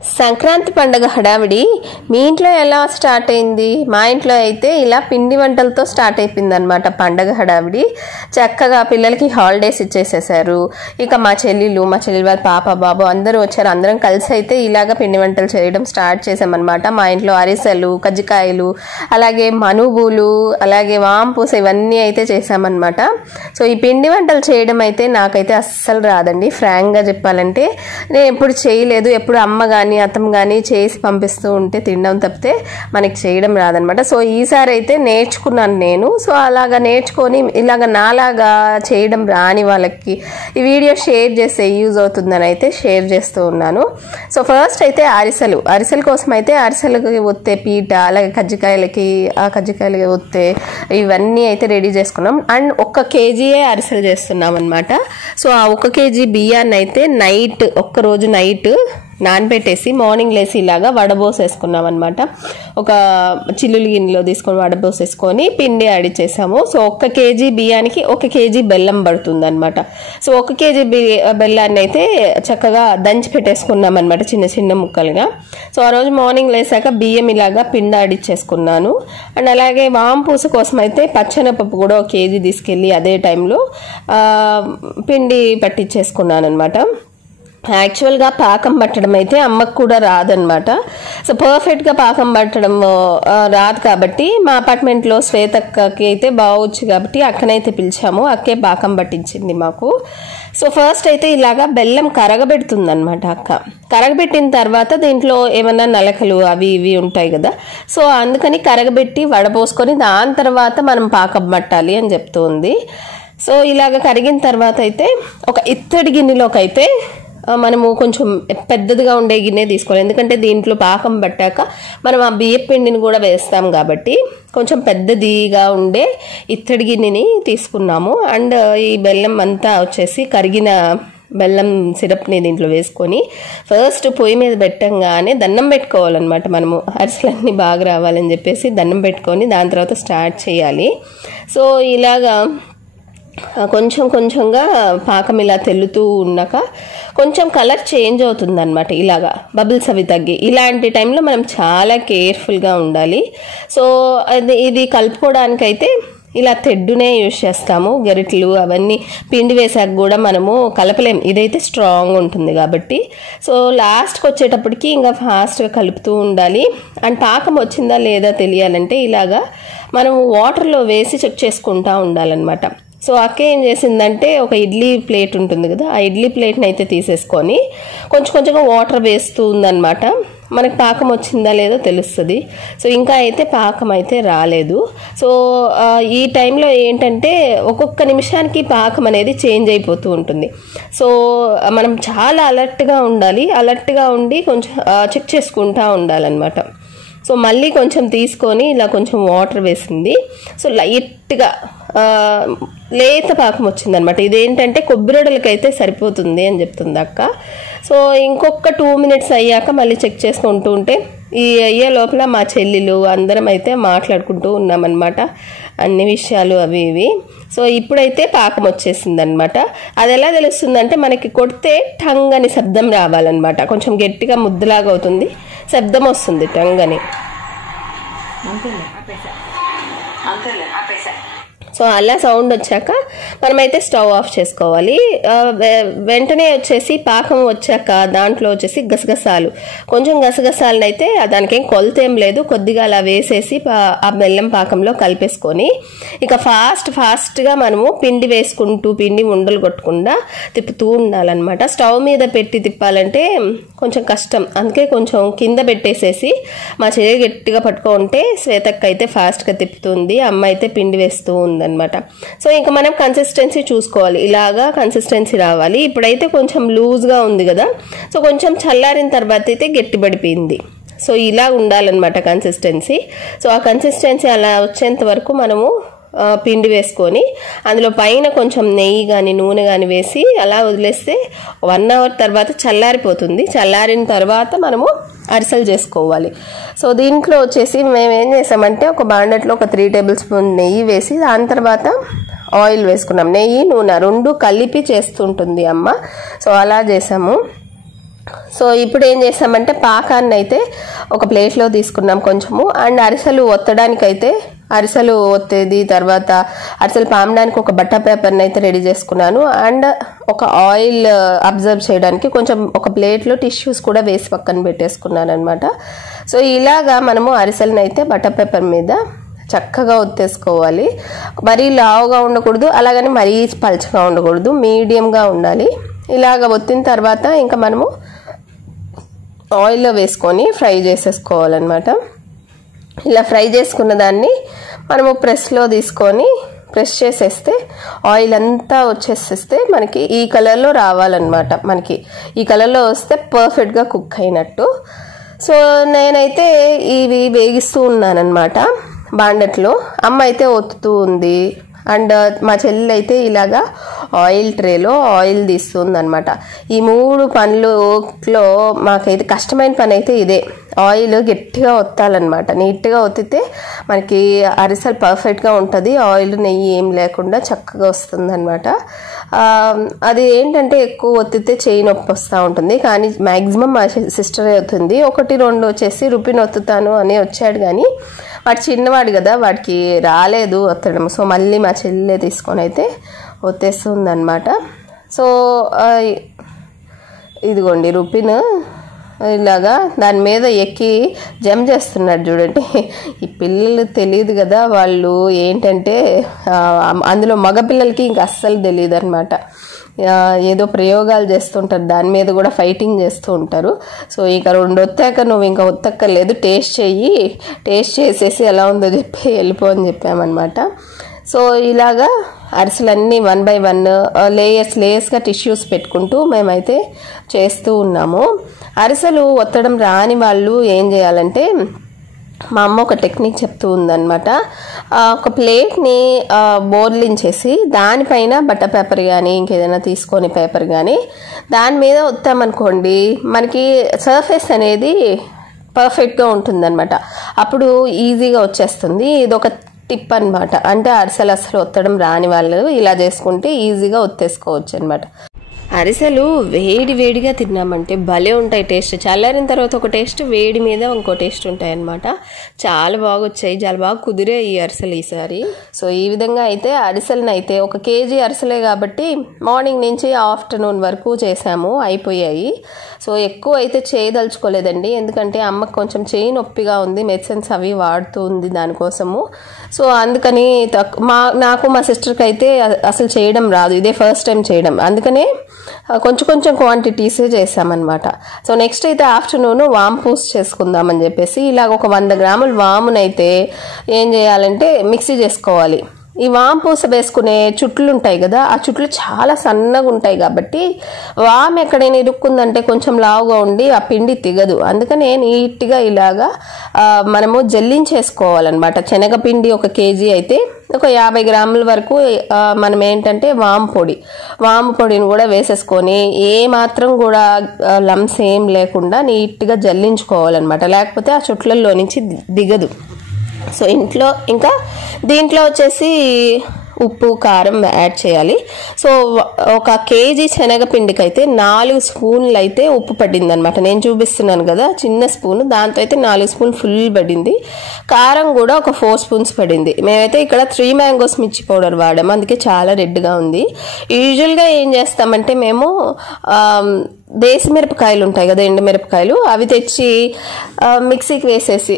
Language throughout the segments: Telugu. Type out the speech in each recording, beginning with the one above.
సంక్రాంతి పండుగ హడావిడి మీ ఇంట్లో ఎలా స్టార్ట్ అయింది? మా ఇంట్లో అయితే ఇలా పిండి వంటలతో స్టార్ట్ అయిపోయింది అనమాట పండుగ హడావిడి. చక్కగా పిల్లలకి హాలిడేస్ ఇచ్చేసేసారు. ఇక మా చెల్లి వాళ్ళ పాప బాబు అందరూ వచ్చారు. అందరం కలిసి అయితే ఇలాగ పిండి వంటలు చేయడం స్టార్ట్ చేసామన్నమాట. మా ఇంట్లో అరిసెలు, కజ్జికాయలు, అలాగే మనుగులు, అలాగే వాంపూస ఇవన్నీ అయితే చేసామన్నమాట. సో ఈ పిండి వంటలు చేయడం అయితే నాకైతే అస్సలు రాదండి. ఫ్రాంక్గా చెప్పాలంటే నేను ఎప్పుడు చేయలేదు. ఎప్పుడు అమ్మ కానీ అత్తమ్మ కానీ చేసి పంపిస్తూ ఉంటే తినడం తప్పితే మనకి చేయడం రాదనమాట. సో ఈసారి అయితే నేర్చుకున్నాను నేను. సో అలాగా నేర్చుకొని ఇలాగ నాలాగా చేయడం రాని వాళ్ళకి ఈ వీడియో షేర్ చేస్తే యూజ్ అవుతుందని అయితే షేర్ చేస్తూ ఉన్నాను. సో ఫస్ట్ అయితే అరిసెల కోసం అయితే అరిసెలకి ఒత్తే పీట, అలాగే కజ్జికాయలకి ఒత్తే ఇవన్నీ అయితే రెడీ చేసుకున్నాం. అండ్ 1 కేజీయే అరిసెలు చేస్తున్నాం అనమాట. సో ఆ 1 కేజీ బియ్యాన్ని అయితే ఒక్కరోజు నైట్ నానబెట్టేసి మార్నింగ్ లేసి ఇలాగా వడబోసేసుకున్నాం అనమాట. ఒక చిల్లులు గిన్నెలో తీసుకొని వడబోసేసుకొని పిండి ఆడిచ్చేసాము. సో 1 కేజీ బియ్యానికి 1 కేజీ బెల్లం పడుతుంది అనమాట. సో 1 కేజీ బెల్లాన్ని అయితే చక్కగా దంచి పెట్టేసుకున్నాం అనమాట చిన్న చిన్న ముక్కలుగా. సో ఆ రోజు మార్నింగ్ లేసాక బియ్యం ఇలాగా పిండి ఆడిచ్చేసుకున్నాను. అండ్ అలాగే వాంపూస కోసం అయితే పచ్చెనపప్పు కూడా 1 కేజీ తీసుకెళ్ళి అదే టైంలో పిండి పట్టించేసుకున్నాను అనమాట. యాక్చువల్గా పాకం పట్టడం అయితే అమ్మకు కూడా రాదనమాట. సో పర్ఫెక్ట్గా పాకం పట్టడం రాదు కాబట్టి మా అపార్ట్మెంట్లో శ్వేతక్కకి అయితే బాగొచ్చు కాబట్టి అక్కనైతే పిలిచాము. అక్కే పాకం పట్టించింది మాకు. సో ఫస్ట్ అయితే ఇలాగా బెల్లం కరగబెడుతుంది అనమాట అక్క. కరగబెట్టిన తర్వాత దీంట్లో ఏమన్నా నలకలు అవి ఇవి ఉంటాయి కదా. సో అందుకని కరగబెట్టి వడపోసుకొని దాని తర్వాత మనం పాకం పట్టాలి అని చెప్తుంది. సో ఇలాగ కరిగిన తర్వాత అయితే ఒక ఇత్తడి గిన్నెలోకి అయితే మనము కొంచెం పెద్దదిగా ఉండే గిన్నె తీసుకోవాలి. ఎందుకంటే దీంట్లో పాకం పట్టాక మనం ఆ బియ్యం పిండిని కూడా వేస్తాం కాబట్టి కొంచెం పెద్దదిగా ఉండే ఇత్తడి గిన్నెని తీసుకున్నాము. అండ్ ఈ బెల్లం అంతా వచ్చేసి కరిగిన బెల్లం సిరప్ని దీంట్లో వేసుకొని ఫస్ట్ పొయ్యి మీద పెట్టంగానే దండం పెట్టుకోవాలన్నమాట. మనము అరిసెలన్నీ బాగా రావాలని చెప్పేసి దండం పెట్టుకొని దాని తర్వాత స్టార్ట్ చేయాలి. సో ఇలాగా కొంచెంగా పాకం ఇలా తెల్లుతూ ఉన్నాక కొంచెం కలర్ చేంజ్ అవుతుంది అనమాట. ఇలాగా బబుల్స్ అవి తగ్గి ఇలాంటి టైంలో మనం చాలా కేర్ఫుల్గా ఉండాలి. సో ఇది కలుపుకోవడానికైతే ఇలా తెడ్డునే యూజ్ చేస్తాము. గరిటెలు అవన్నీ పిండి వేసాక కూడా మనము కలపలేం, ఇదైతే స్ట్రాంగ్ ఉంటుంది కాబట్టి. సో లాస్ట్కి వచ్చేటప్పటికి ఇంకా ఫాస్ట్గా కలుపుతూ ఉండాలి. అండ్ పాకం వచ్చిందా లేదా తెలియాలంటే ఇలాగా మనం వాటర్లో వేసి చెక్ చేసుకుంటూ ఉండాలన్నమాట. సో అక్క ఏం చేసిందంటే ఒక ఇడ్లీ ప్లేట్ ఉంటుంది కదా, ఆ ఇడ్లీ ప్లేట్ని అయితే తీసేసుకొని కొంచెంగా వాటర్ వేస్తూ ఉందన్నమాట. మనకి పాకం వచ్చిందా లేదో తెలుస్తుంది. సో ఇంకా అయితే పాకం అయితే రాలేదు. సో ఈ టైంలో ఏంటంటే ఒక్కొక్క నిమిషానికి పాకం అనేది చేంజ్ అయిపోతూ ఉంటుంది. సో మనం చాలా అలర్ట్గా ఉండాలి. అలర్ట్గా ఉండి కొంచెం చెక్ చేసుకుంటూ ఉండాలన్నమాట. సో మళ్ళీ కొంచెం తీసుకొని ఇలా కొంచెం వాటర్ వేసింది. సో లైట్గా లేత పాకం వచ్చిందనమాట. ఇదేంటంటే కొబ్బరిడలకైతే సరిపోతుంది అని చెప్తుంది అక్క. సో ఇంకొక 2 మినిట్స్ అయ్యాక మళ్ళీ చెక్ చేసుకుంటూ ఉంటే ఈ అయ్యే లోపల మా చెల్లెలు అందరం అయితే మాట్లాడుకుంటూ ఉన్నామన్నమాట అన్ని విషయాలు అవి ఇవి. సో ఇప్పుడైతే పాకం వచ్చేసింది అనమాట. అది ఎలా తెలుస్తుందంటే మనకి కొడితే టంగ్ అని శబ్దం రావాలన్నమాట. కొంచెం గట్టిగా ముద్దలాగా అవుతుంది, శబ్దం వస్తుంది టంగ్ అని. సో అలా సౌండ్ వచ్చాక మనమైతే స్టవ్ ఆఫ్ చేసుకోవాలి. వెంటనే వచ్చేసి పాకం వచ్చాక దాంట్లో వచ్చేసి కొంచెం గసగసాలను అయితే దానికేం కొలతేం లేదు, కొద్దిగా అలా వేసేసి ఆ బెల్లం పాకంలో కలిపేసుకొని ఇక ఫాస్ట్గా మనము పిండి వేసుకుంటూ పిండి ఉండలు కొట్టకుండా తిప్పుతూ ఉండాలన్నమాట. స్టవ్ మీద పెట్టి తిప్పాలంటే కొంచెం కష్టం, అందుకే కొంచెం కింద పెట్టేసేసి మా చెల్లి గట్టిగా పట్టుకుంటే శ్వేతక్క అయితే ఫాస్ట్గా తిప్పుతుంది, అమ్మ అయితే పిండి వేస్తూ ఉందన్నమాట. సో ఇంకా మనం కన్సిస్టెన్సీ చూసుకోవాలి, ఇలాగా కన్సిస్టెన్సీ రావాలి. ఇప్పుడైతే కొంచెం లూజ్గా ఉంది కదా, సో కొంచెం చల్లారిన తర్వాత అయితే గట్టిపడిపోయింది. సో ఇలా ఉండాలన్నమాట కన్సిస్టెన్సీ. సో ఆ కన్సిస్టెన్సీ అలా వచ్చేంత వరకు మనము పిండి వేసుకొని అందులో పైన కొంచెం నెయ్యి కానీ నూనె కానీ వేసి అలా వదిలేస్తే 1 అవర్ తర్వాత చల్లారిపోతుంది. చల్లారిన తర్వాత మనము అరిసెలు చేసుకోవాలి. సో దీంట్లో వచ్చేసి మేము ఏం చేసామంటే ఒక బాండెట్లో ఒక 3 టేబుల్ స్పూన్ నెయ్యి వేసి దాని తర్వాత ఆయిల్ వేసుకున్నాం. నెయ్యి నూనె 2 కలిపి చేస్తుంటుంది అమ్మ. సో అలా చేసాము. సో ఇప్పుడు ఏం చేసామంటే పాకాన్ని అయితే ఒక ప్లేట్లో తీసుకున్నాం కొంచెము. అండ్ అరిసెలు ఒత్తడానికైతే అరిసెలు ఒత్తేది, తర్వాత అరిసెలు పామడానికి ఒక బట్టర్ పేపర్ని అయితే రెడీ చేసుకున్నాను. అండ్ ఒక ఆయిల్ అబ్జర్వ్ చేయడానికి కొంచెం ఒక ప్లేట్లో టిష్యూస్ కూడా వేసి పక్కన పెట్టేసుకున్నాను అనమాట. సో ఇలాగా మనము అరిసెలను అయితే బట్టర్ పేపర్ మీద చక్కగా ఒత్తేసుకోవాలి. మరీ లావుగా ఉండకూడదు, అలాగని మరీ పల్చగా ఉండకూడదు, మీడియంగా ఉండాలి. ఇలాగ ఒత్తిన తర్వాత ఇంకా మనము ఆయిల్లో వేసుకొని ఫ్రై చేసేసుకోవాలన్నమాట. ఇలా ఫ్రై చేసుకున్న దాన్ని మనము ప్రెస్లో తీసుకొని ప్రెస్ చేసేస్తే ఆయిల్ అంతా వచ్చేసేస్తే మనకి ఈ కలర్లో రావాలన్నమాట. మనకి ఈ కలర్లో వస్తే పర్ఫెక్ట్గా కుక్ అయినట్టు. సో నేనైతే ఇవి వేగిస్తూ ఉన్నానన్నమాట బాండట్లో. అమ్మ అయితే ఒత్తుతూ ఉంది. అండ్ మా చెల్లి అయితే ఇలాగా ఆయిల్ ట్రేలో ఆయిల్ తీస్తుంది అనమాట. ఈ 3 పనులలో మాకైతే కష్టమైన పని అయితే ఇదే. ఆయిల్ గట్టిగా ఒత్తాలన్నమాట. నీట్గా ఒత్తితే మనకి అరిసెలు పర్ఫెక్ట్గా ఉంటుంది. ఆయిల్ నెయ్యి ఏం లేకుండా చక్కగా వస్తుంది అనమాట. అది ఏంటంటే ఎక్కువ ఒత్తితే చేయి నొప్పి వస్తూ ఉంటుంది. కానీ మ్యాక్సిమం మా సిస్టరే అవుతుంది. 1-2 వచ్చేసి రుపిని ఒత్తుతాను అని వచ్చాడు, కానీ వాడు చిన్నవాడు కదా, వాడికి రాలేదు ఒత్తడం. సో మళ్ళీ మా చెల్లె తీసుకొని అయితే ఒత్తేస్తుంది అనమాట. సో ఇదిగోండి రుపిన్ ఇలాగా దాని మీద ఎక్కి జంప్ చేస్తున్నాడు చూడండి. ఈ పిల్లలు తెలియదు కదా, వాళ్ళు ఏంటంటే అందులో మగపిల్లలకి ఇంకా అస్సలు తెలియదు అనమాట. ఏదో ప్రయోగాలు చేస్తుంటారు, దాని మీద కూడా ఫైటింగ్ చేస్తూ ఉంటారు. సో ఇక 2 ఒత్తాక నువ్వు ఇంకా ఒత్తక్కర్లేదు, టేస్ట్ చెయ్యి, టేస్ట్ చేసేసి ఎలా ఉందో చెప్పి వెళ్ళిపో అని చెప్పామన్నమాట. సో ఇలాగా అరిసెలన్నీ 1 by 1 లేయర్స్గా టిష్యూస్ పెట్టుకుంటూ మేమైతే చేస్తూ ఉన్నాము. అరిసెలు ఒత్తడం రాని వాళ్ళు ఏం చేయాలంటే, మా అమ్మ ఒక టెక్నిక్ చెప్తూ ఉందన్నమాట. ఒక ప్లేట్ని బోర్లించేసి దానిపైన బట్టర్ పేపర్ కానీ ఇంకేదైనా తీసుకొని పేపర్ కానీ దాని మీద ఒత్తామనుకోండి, మనకి సర్ఫేస్ అనేది పర్ఫెక్ట్గా ఉంటుందన్నమాట. అప్పుడు ఈజీగా వచ్చేస్తుంది. ఇది ఒక టిప్ అనమాట. అంటే అరిసెలు అసలు ఒత్తడం రాని వాళ్ళు ఇలా చేసుకుంటే ఈజీగా ఒత్తేసుకోవచ్చు అనమాట. అరిసెలు వేడి వేడిగా తిన్నామంటే భలే ఉంటాయి టేస్ట్. చల్లారిన తర్వాత ఒక టేస్ట్, వేడి మీద ఇంకో టేస్ట్ ఉంటాయి అన్నమాట. చాలా బాగా వచ్చాయి, చాలా బాగా కుదిరాయి ఈ అరిసెలు ఈసారి. సో ఈ విధంగా అయితే అరిసెలను అయితే 1 kg అరిసెలే కాబట్టి మార్నింగ్ నుంచి ఆఫ్టర్నూన్ వరకు చేసాము, అయిపోయాయి. సో ఎక్కువ అయితే చేయదలుచుకోలేదండి, ఎందుకంటే అమ్మకు కొంచెం చేయి నొప్పిగా ఉంది, మెడిసిన్స్ అవి వాడుతూ ఉంది దానికోసము. సో అందుకని నాకు మా సిస్టర్కి అయితే అసలు చేయడం రాదు, ఇదే ఫస్ట్ టైం చేయడం. అందుకనే కొంచెం క్వాంటిటీసే చేసామన్నమాట. సో నెక్స్ట్ అయితే ఆఫ్టర్నూన్ వామ్ పూస్ చేసుకుందామని చెప్పేసి ఇలాగ ఒక 100 గ్రాముల వామునైతే ఏం చేయాలంటే మిక్సీ చేసుకోవాలి. ఈ వామ్ పూస వేసుకునే చుట్లు ఉంటాయి కదా, ఆ చుట్లు చాలా సన్నగా ఉంటాయి కాబట్టి వామ్ ఎక్కడైనా ఇరుక్కుందంటే కొంచెం లావుగా ఉండి ఆ పిండి తిగదు. అందుకనే నీట్గా ఇలాగా మనము జల్లించేసుకోవాలన్నమాట. శనగపిండి 1 kg అయితే ఒక 50 గ్రాముల వరకు మనం ఏంటంటే వాము పొడిని కూడా వేసేసుకొని ఏ మాత్రం కూడా లమ్స్ ఏం లేకుండా నీట్గా జల్లించుకోవాలన్నమాట. లేకపోతే ఆ చుట్లల్లో నుంచి దిగదు. సో ఇంకా దీంట్లో వచ్చేసి ఉప్పు కారం యాడ్ చేయాలి. సో 1 kg శనగపిండికి అయితే 4 స్పూన్లు అయితే ఉప్పు పడింది అనమాట. నేను చూపిస్తున్నాను కదా చిన్న స్పూన్, దాంతో అయితే 4 స్పూన్ ఫుల్ పడింది. కారం కూడా ఒక 4 స్పూన్స్ పడింది. మేమైతే ఇక్కడ 3 మ్యాంగోస్ మిర్చి పౌడర్ వాడాము, అందుకే చాలా రెడ్గా ఉంది. యూజువల్గా ఏం చేస్తామంటే మేము దేశీ మిరపకాయలు ఉంటాయి కదా, ఎండు మిరపకాయలు, అవి తెచ్చి మిక్సీకి వేసేసి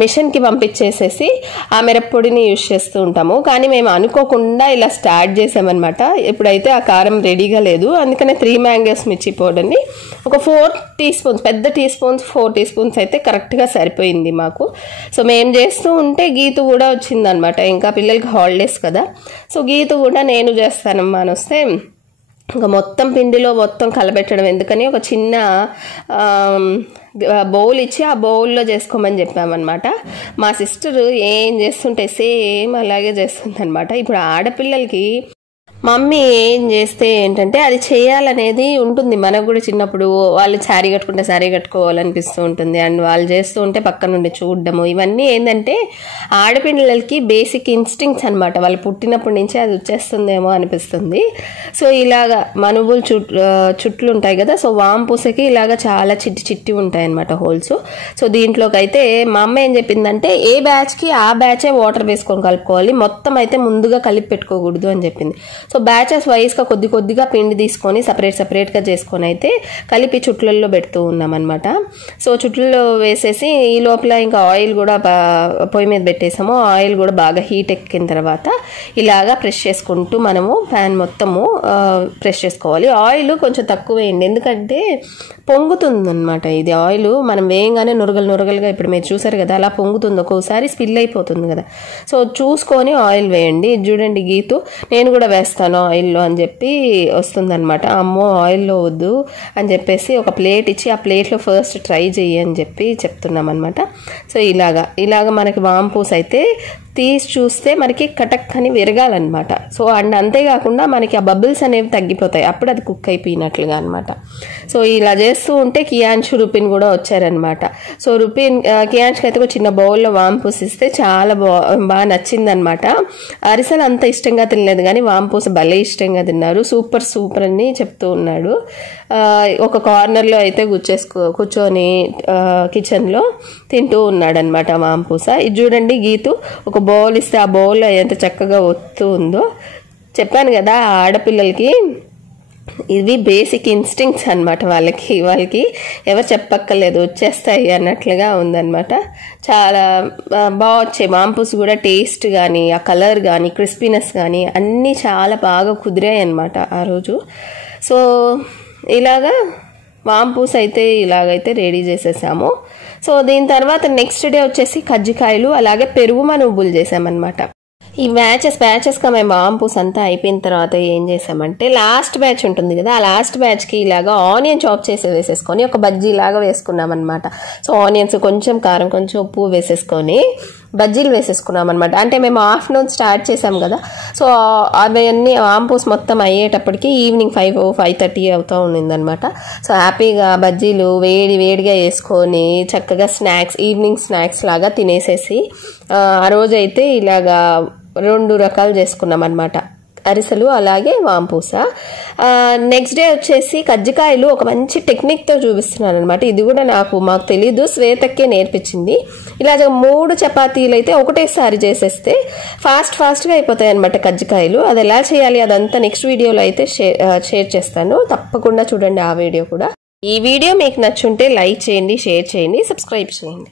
మిషన్కి పంపించేసేసి ఆ మిరప్పొడిని యూజ్ చేస్తూ ఉంటాము. కానీ మేము అనుకోకుండా ఇలా స్టార్ట్ చేసామన్నమాట. ఇప్పుడైతే ఆ కారం రెడీగా లేదు, అందుకనే 3 మ్యాంగోస్ మిర్చి పౌడర్ని ఒక 4 టీ స్పూన్స్, పెద్ద టీ స్పూన్స్ 4 టీ స్పూన్స్ అయితే కరెక్ట్గా సరిపోయింది మాకు. సో మేము చేస్తూ ఉంటే గీతు కూడా వచ్చిందనమాట. ఇంకా పిల్లలకి హాలిడేస్ కదా, సో గీతు కూడా నేను చేస్తానమ్మా అని వస్తే ఇంకా మొత్తం పిండిలో మొత్తం కలబెట్టడం ఎందుకని ఒక చిన్న బౌల్ ఇచ్చి ఆ బౌల్లో చేసుకోమని చెప్పామన్నమాట. మా సిస్టర్ ఏం చేస్తుంటే సేమ్ అలాగే చేస్తుంది అనమాట. ఇప్పుడు ఆడపిల్లలకి మమ్మీ ఏం చేస్తే ఏంటంటే అది చేయాలనేది ఉంటుంది మనకు కూడా. చిన్నప్పుడు వాళ్ళు శారీ కట్టుకుంటే శారీ కట్టుకోవాలనిపిస్తూ ఉంటుంది, అండ్ వాళ్ళు చేస్తూ ఉంటే పక్క నుండి చూడడము, ఇవన్నీ ఏంటంటే ఆడపిల్లలకి బేసిక్ ఇన్స్టింక్ట్స్ అనమాట. వాళ్ళు పుట్టినప్పటి నుంచి అది వచ్చేస్తుందేమో అనిపిస్తుంది. సో ఇలాగా మనుబులు చుట్లు ఉంటాయి కదా, సో వాంపూసకి ఇలాగా చాలా చిట్టి ఉంటాయి అనమాట హోల్స్. సో దీంట్లోకి అయితే మా అమ్మ ఏం చెప్పిందంటే ఏ బ్యాచ్కి ఆ బ్యాచే వాటర్ వేసుకొని కలుపుకోవాలి, మొత్తం అయితే ముందుగా కలిపి పెట్టుకోకూడదు అని చెప్పింది. సో బ్యాచెస్ వైజ్గా కొద్దిగా పిండి తీసుకొని సపరేట్గా చేసుకొని అయితే కలిపి చుట్లల్లో పెడుతూ ఉన్నామన్నమాట. సో చుట్లలో వేసేసి ఈ లోపల ఇంకా ఆయిల్ కూడా పొయ్యి మీద పెట్టేసాము. ఆయిల్ కూడా బాగా హీట్ ఎక్కిన తర్వాత ఇలాగా ప్రెస్ చేసుకుంటూ మనము ప్యాన్ మొత్తము ప్రెస్ చేసుకోవాలి. ఆయిల్ కొంచెం తక్కువ వేయండి, ఎందుకంటే పొంగుతుంది అనమాట. ఇది ఆయిల్ మనం వేయంగానే నురగలుగా ఇప్పుడు మీరు చూసారు కదా అలా పొంగుతుంది, ఒక్కోసారి స్పిల్ అయిపోతుంది కదా. సో చూసుకొని ఆయిల్ వేయండి. చూడండి గీతు నేను కూడా వేస్తాను ఆయిల్లో అని చెప్పి వస్తుందన్నమాట. అమ్మో ఆయిల్లో వద్దు అని చెప్పేసి ఒక ప్లేట్ ఇచ్చి ఆ ప్లేట్లో ఫస్ట్ ట్రై చెయ్యి అని చెప్పి చెప్తున్నాం అనమాట. సో ఇలాగా మనకి వాంపూస్ అయితే తీసి చూస్తే మనకి కటక్ అని విరగాలన్నమాట. సో అండ్ అంతేకాకుండా మనకి ఆ బబుల్స్ అనేవి తగ్గిపోతాయి, అప్పుడు అది కుక్ అయిపోయినట్లుగా అనమాట. సో ఇలా చేస్తూ ఉంటే కియాన్షు రుపిన్ కూడా వచ్చారనమాట. సో కియాన్ష్కి అయితే ఒక చిన్న బౌల్లో వాంపూస్ ఇస్తే చాలా బాగా నచ్చిందనమాట. అరిసెలు అంత ఇష్టంగా తినలేదు కానీ వాంపూస్ భలే ఇష్టంగా తిన్నారు. సూపర్ అని చెప్తూ ఉన్నాడు. ఒక కార్నర్లో అయితే కూర్చొని కిచెన్లో తింటూ ఉన్నాడు అనమాట వాంపూస. ఇది చూడండి గీతు ఒక బౌల్ ఇస్తే ఆ బౌల్లో ఎంత చక్కగా వస్తూ ఉందో. చెప్పాను కదా ఆడపిల్లలకి ఇవి బేసిక్ ఇన్స్టింక్ట్స్ అనమాట. వాళ్ళకి ఎవరు చెప్పక్కర్లేదు, వచ్చేస్తాయి అన్నట్లుగా ఉందన్నమాట. చాలా బాగా వచ్చాయి వాంపూస్ కూడా. టేస్ట్ కానీ ఆ కలర్ కానీ క్రిస్పీనెస్ కానీ అన్నీ చాలా బాగా కుదిరాయి అన్నమాట ఆ రోజు. సో ఇలాగా వాంపూస్ అయితే ఇలాగైతే రెడీ చేసేసాము. సో దీని తర్వాత నెక్స్ట్ డే వచ్చేసి కజ్జికాయలు అలాగే పెరుగు మనుబులు చేసామన్నమాట. ఈ బ్యాచెస్గా మేము వాంపూస్ అంతా అయిపోయిన తర్వాత ఏం చేసామంటే లాస్ట్ బ్యాచ్ ఉంటుంది కదా, ఆ లాస్ట్ బ్యాచ్కి ఇలాగా ఆనియన్ చాప్ చేసి వేసేసుకొని ఒక బజ్జీ లాగా వేసుకున్నాం అనమాట. సో ఆనియన్స్ కొంచెం కారం కొంచెం ఉప్పు వేసేసుకొని బజ్జీలు వేసేసుకున్నాం అనమాట. అంటే మేము ఆఫ్టర్నూన్ స్టార్ట్ చేసాం కదా, సో అవన్నీ వాంపూస్ మొత్తం అయ్యేటప్పటికి ఈవినింగ్ 5:30 అవుతూ ఉండిందనమాట. సో హ్యాపీగా బజ్జీలు వేడిగా వేసుకొని చక్కగా ఈవినింగ్ స్నాక్స్ లాగా తినేసేసి ఆ రోజైతే ఇలాగా 2 రకాలు చేసుకున్నాం అనమాట, అరిసెలు అలాగే వాంపూస. నెక్స్ట్ డే వచ్చేసి కజ్జికాయలు ఒక మంచి టెక్నిక్తో చూపిస్తున్నాను అనమాట. ఇది కూడా మాకు తెలీదు, శ్వేతకే నేర్పించింది. ఇలా 3 చపాతీలు అయితే ఒకటేసారి చేసేస్తే ఫాస్ట్గా అయిపోతాయి అనమాట కజ్జికాయలు. అది ఎలా చేయాలి అదంతా నెక్స్ట్ వీడియోలో అయితే షేర్ చేస్తాను, తప్పకుండా చూడండి ఆ వీడియో కూడా. ఈ వీడియో మీకు నచ్చుంటే లైక్ చేయండి, షేర్ చేయండి, సబ్స్క్రైబ్ చేయండి.